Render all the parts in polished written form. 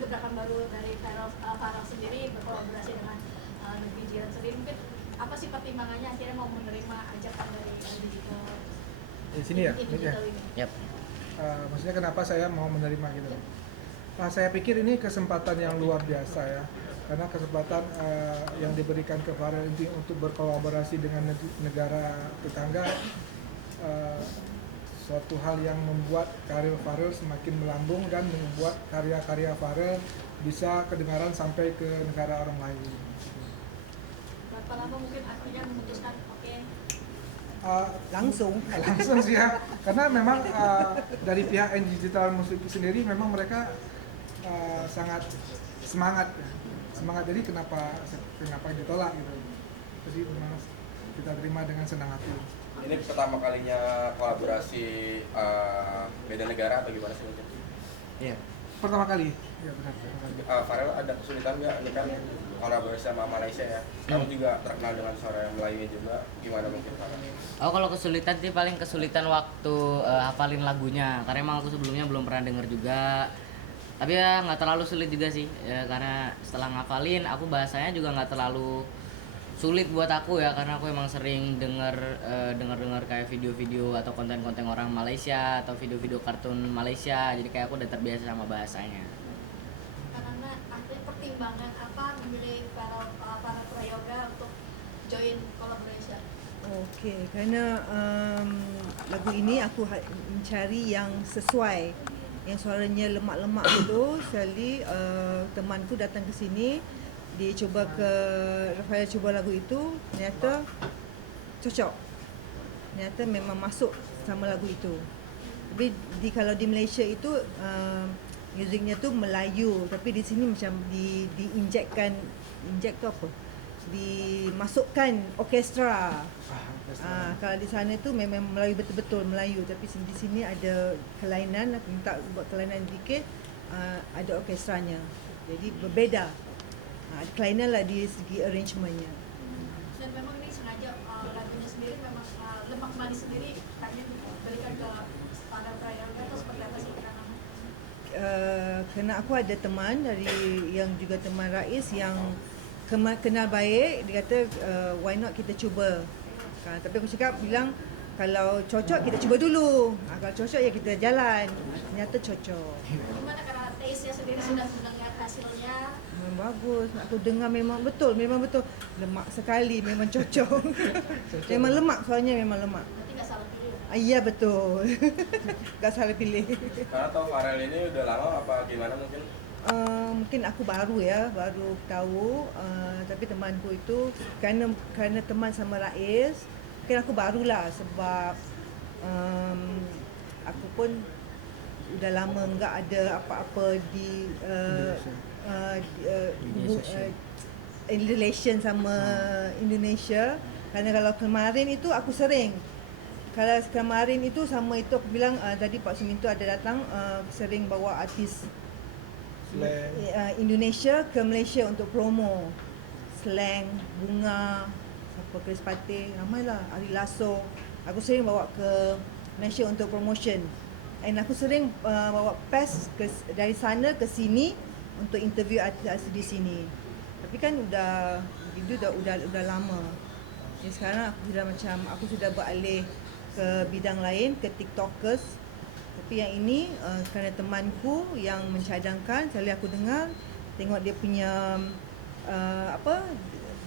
gebrakan baru dari Farel sendiri berkolaborasi dengan Netizen sendiri. Mungkin apa sih pertimbangannya akhirnya mau menerima ajakan dari digital di sini ya? digital ini? Yap. Maksudnya kenapa saya mau menerima gitu? Saya pikir ini kesempatan yang luar biasa ya, karena kesempatan yang diberikan ke Farel ini untuk berkolaborasi dengan negara tetangga, suatu hal yang membuat karir Farel semakin melambung dan membuat karya-karya Farel bisa kedengaran sampai ke negara orang lain. Berapa lama mungkin akhirnya memutuskan Langsung sih ya, karena memang dari pihak Digital Musik sendiri memang mereka sangat semangat, jadi kenapa ditolak gitu. Jadi memang kita terima dengan senang hati. Ini pertama kalinya kolaborasi beda negara atau gimana sih mungkin? Iya. Pertama kali. Ya benar. Farel ada kesulitan nggak? Ini kan kolaborasi sama Malaysia ya. Kamu juga terkenal dengan suara Melayu juga. Gimana mungkin Farel? Oh, kalau kesulitan sih paling kesulitan waktu hafalin lagunya, karena emang aku sebelumnya belum pernah denger juga. Tapi ya nggak terlalu sulit juga sih, ya, karena setelah ngafalin aku bahasanya juga nggak terlalu sulit buat aku ya, karena aku emang sering denger kayak video-video atau konten-konten orang Malaysia atau video-video kartun Malaysia, jadi kayak aku udah terbiasa sama bahasanya. karena akhirnya pertimbangan apa memilih para prayoga untuk join collaboration? Okey, kerana lagu ini aku mencari yang sesuai, yang suaranya lemak-lemak dulu. Sekali temanku datang ke sini, dia cuba Rafael cuba lagu itu, ternyata cocok. Ternyata memang masuk sama lagu itu. Tapi kalau di Malaysia itu musiknya tu Melayu, tapi di sini macam inject tu apa? Dimasukkan orkestra. Kalau di sana tu memang Melayu betul-betul Melayu, tapi di sini ada kelainan, aku minta buat kelainan sedikit, ada orkestranya. Jadi berbeza. Ada kelainan lah di segi arrangementnya. Dan memang ini sengaja lagunya sendiri memang lemak manis sendiri kami berikan ke para prayoga atau seperti apa sih karena Kerana aku ada teman yang juga teman Rais yang kenal baik, dia kata why not kita cuba. Tapi aku bilang kalau cocok kita cuba dulu. Kalau cocok ya kita jalan. Ternyata cocok. gimana karena taste-nya sendiri sudah mendengar hasilnya? Memang bagus. Aku dengar memang betul. Lemak sekali, memang cocok. Memang lemak, soalnya memang lemak. Berarti nggak salah pilih. Iya betul. Tak salah pilih. Karena tahu Farel ini udah lama apa gimana mungkin? Mungkin aku baru tahu, tapi temanku itu kerana teman sama Rais, mungkin aku barulah sebab aku pun udah lama enggak ada apa-apa di in relation sama Indonesia. Kerana kalau kemarin itu aku sering. Kalau kemarin itu sama itu aku bilang tadi Pak Suminto ada datang sering bawa artis Indonesia ke Malaysia untuk promo. Slang, Bunga, siapa Chris Pate, ramailah, Ari Lasso. Aku sering bawa ke Malaysia untuk promotion. And aku sering bawa press dari sana ke sini untuk interview artis di sini. Tapi kan itu udah lama. Jadi sekarang aku sudah beralih ke bidang lain, ke TikTokers. Tapi yang ini kerana temanku yang mencadangkan, sekali aku dengar, tengok dia punya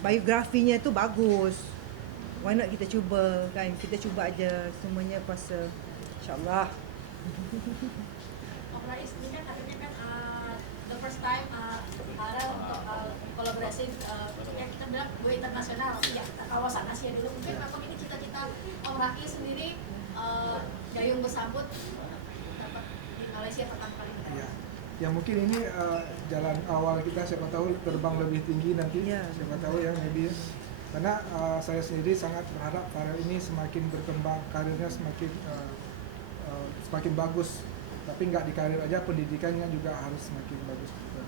biografinya tu bagus. Why not kita cuba kan? Kita cuba aja, semuanya kuasa. InsyaAllah. Rais ini kan akhirnya kan the first time Farel untuk kolaborasi yang kita bilang go internasional ya kawasan Asia dulu. Mungkin memang ini cita-cita Om Rais sendiri dayung bersambut dapat di Malaysia pertama kali. Ya. Ya mungkin ini jalan awal kita, siapa tahu terbang lebih tinggi nanti, siapa tahu ya maybe. Karena saya sendiri sangat berharap Farel ini semakin berkembang, karirnya semakin bagus. Tapi nggak di karir aja, pendidikannya juga harus semakin bagus juga.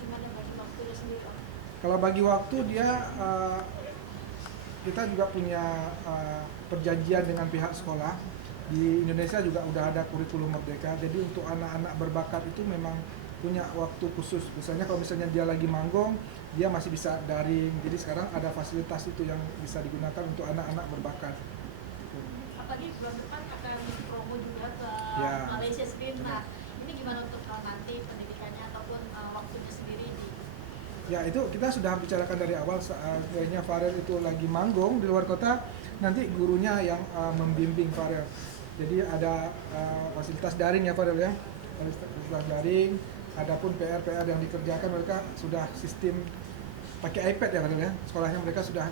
Gimana bagi waktunya sendiri Om? Kalau bagi waktu dia, kita juga punya perjanjian dengan pihak sekolah. Di Indonesia juga udah ada kurikulum merdeka, jadi untuk anak-anak berbakat itu memang punya waktu khusus. Misalnya kalau misalnya dia lagi manggung, dia masih bisa daring. Jadi sekarang ada fasilitas itu yang bisa digunakan untuk anak-anak berbakat. Apalagi bulan depan akan promo juga ke Ya. Malaysia sendiri. Nah, ini gimana untuk nanti pendidikannya ataupun waktunya sendiri di Ya itu kita sudah bicarakan dari awal, kayaknya Farel itu lagi manggung di luar kota, nanti gurunya yang membimbing Farel. Jadi ada fasilitas daring ya Farel ya, fasilitas daring. Adapun PR-PR yang dikerjakan mereka sudah sistem pakai iPad ya Farel ya. Sekolahnya mereka sudah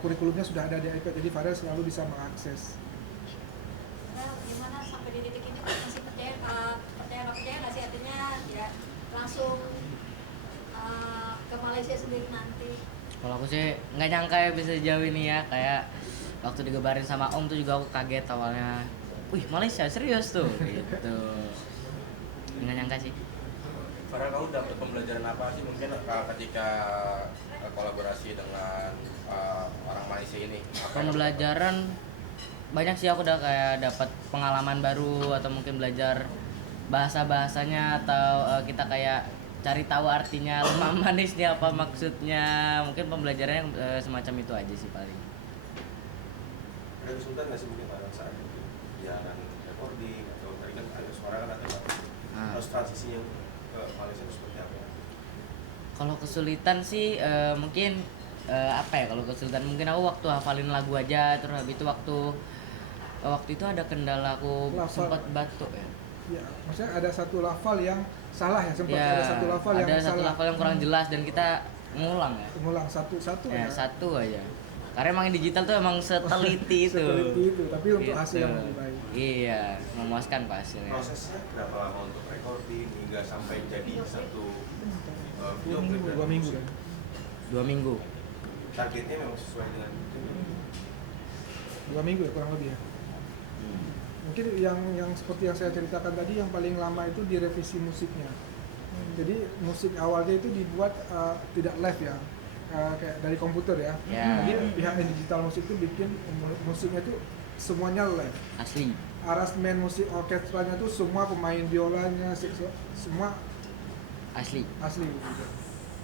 kurikulumnya sudah ada di iPad, jadi Farel selalu bisa mengakses. gimana sampai di titik ini masih percaya nggak percaya nggak sih, artinya ya langsung ke Malaysia sendiri nanti. Kalau aku sih nggak nyangka ya bisa sejauh ini ya, kayak waktu digebarin sama Om tuh juga aku kaget awalnya. Wih, Malaysia serius tuh gitu. Nggak nyangka sih. Farel, kamu dapat pembelajaran apa sih mungkin ketika kolaborasi dengan orang Malaysia ini? Pembelajaran banyak sih, aku udah kayak dapat pengalaman baru atau mungkin belajar bahasa-bahasanya atau kita kayak cari tahu artinya lemah manis ini apa maksudnya. Mungkin pembelajarannya semacam itu aja sih paling. Ada kesulitan nggak sih mungkin pada saat itu siaran recording atau tadi kan ada suara kan ada harus transisinya ke Malaysia itu seperti apa? Kalau kesulitan sih mungkin apa ya, kalau kesulitan mungkin aku waktu hafalin lagu aja, terus habis itu waktu itu ada kendala aku Lafal. sempat batuk ya. Ya, maksudnya ada satu lafal yang salah ya, sempat Ya, ada satu lafal yang ada satu salah. lafal yang kurang jelas dan kita ngulang ya. Mengulang satu-satu Ya, ya. satu aja. Karena emang yang digital tuh emang seteliti itu. Seperti itu, tapi untuk Gitu. hasil yang lebih baik. Iya, memuaskan kok hasilnya. Prosesnya berapa lama untuk recording hingga sampai jadi satu video klip dan 2 minggu musik? kan. 2 minggu. Targetnya memang sesuai dengan itu. 2 minggu ya kurang lebih ya. Mungkin yang seperti yang saya ceritakan tadi, yang paling lama itu di revisi musiknya. Jadi musik awalnya itu dibuat tidak live ya, kayak dari komputer ya. Ya. Jadi pihak digital musik itu bikin musiknya itu semuanya live. Asli. Aransemen musik orkestranya itu semua pemain biolanya semua Asli. asli gitu.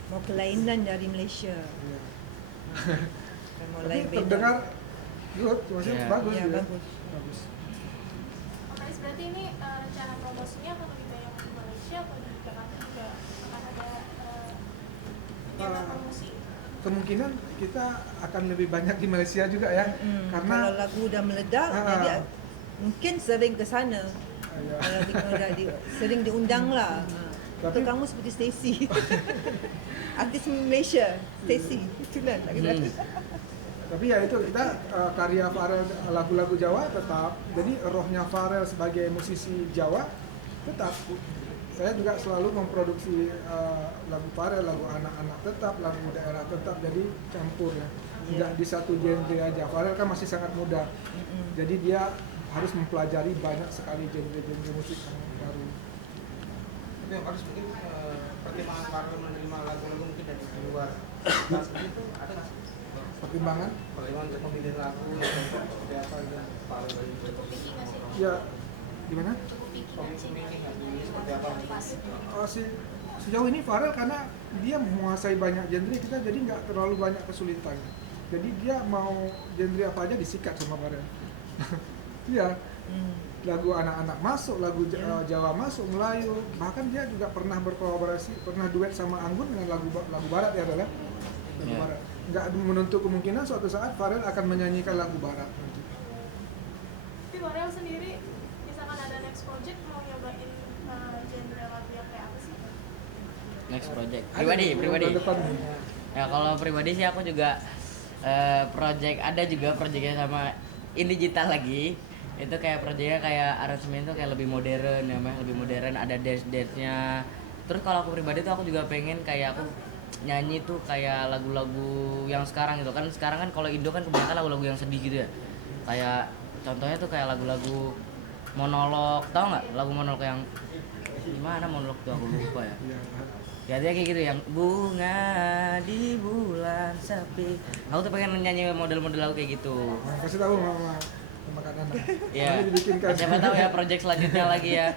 Mau kelainan dari Malaysia. Iya. Mau Tapi lain beda. terdengar good, maksudnya Ya. bagus Ya, ya. bagus. Bagus. Oke, berarti ini rencana promosinya akan lebih banyak di Malaysia atau di Jakarta juga akan ada kegiatan Ah. promosi? Kemungkinan kita akan lebih banyak di Malaysia juga ya, karena Kalau lagu udah meledak, Ah. jadi mungkin sering ke sana. Ya. Kalau sering diundang lah. Tapi- Untuk kamu seperti Stacy. Artis Malaysia, Stacy. Itulah tak kira. Tapi ya itu kita karya Farel, lagu-lagu Jawa tetap. Jadi rohnya Farel sebagai musisi Jawa tetap. Saya juga selalu memproduksi lagu Farel, lagu anak-anak tetap, lagu daerah tetap. Jadi campur ya. Tidak di satu genre aja. Farel kan masih sangat muda. Jadi dia harus mempelajari banyak sekali genre-genre musik yang baru. Tapi yang harus mungkin pertimbangan Farel menerima lagu-lagu mungkin dari luar tas itu ada nggak sih? Pertimbangan? Pertimbangan untuk memilih lagu seperti apa gitu Farel dari Cukup picky nggak sih? Ya gimana? Cukup picky nggak sih? Picky nggak? Ini seperti apa? Pas. Sejauh ini Farel karena dia menguasai banyak genre, kita jadi nggak terlalu banyak kesulitan. Jadi dia mau genre apa aja disikat sama Farel. Iya, lagu anak-anak masuk, lagu Jawa masuk, Melayu. Bahkan dia juga pernah berkolaborasi, pernah duet sama Anggun dengan lagu Barat ya adalah lagu Ya. Barat. Nggak menuntut kemungkinan suatu saat Farel akan menyanyikan lagu Barat nanti. Tapi Farel sendiri, misalkan ada next project mau nyobain genre lagu yang kayak apa sih? Next project. Ada Pribadi. di bulan depan nih. Ya kalau pribadi sih aku juga project, ada juga projectnya sama Indigital lagi. Itu kayak projectnya kayak aransemen tuh kayak lebih modern ya, Meh, lebih modern, ada dance-dance-nya. Terus kalau aku pribadi tuh aku juga pengen kayak aku nyanyi tuh kayak lagu-lagu yang sekarang gitu kan. Sekarang kan kalau Indo kan kebanyakan lagu-lagu yang sedih gitu ya. Kayak contohnya tuh kayak lagu-lagu monolog, tau nggak lagu monolog yang gimana monolog tuh aku lupa ya. Iya. Ya dia kayak gitu yang bunga di bulan sepi. Aku tuh pengen nyanyi model-model lagu kayak gitu. Nah, kasih tahu sama Nana. Iya. Nanti dibikinkan. Siapa tahu ya project selanjutnya lagi ya.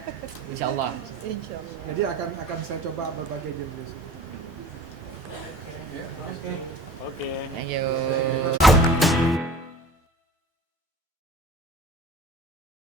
Insya Allah. Insyaallah. Jadi akan saya coba berbagai jenis. Oke. Thank you.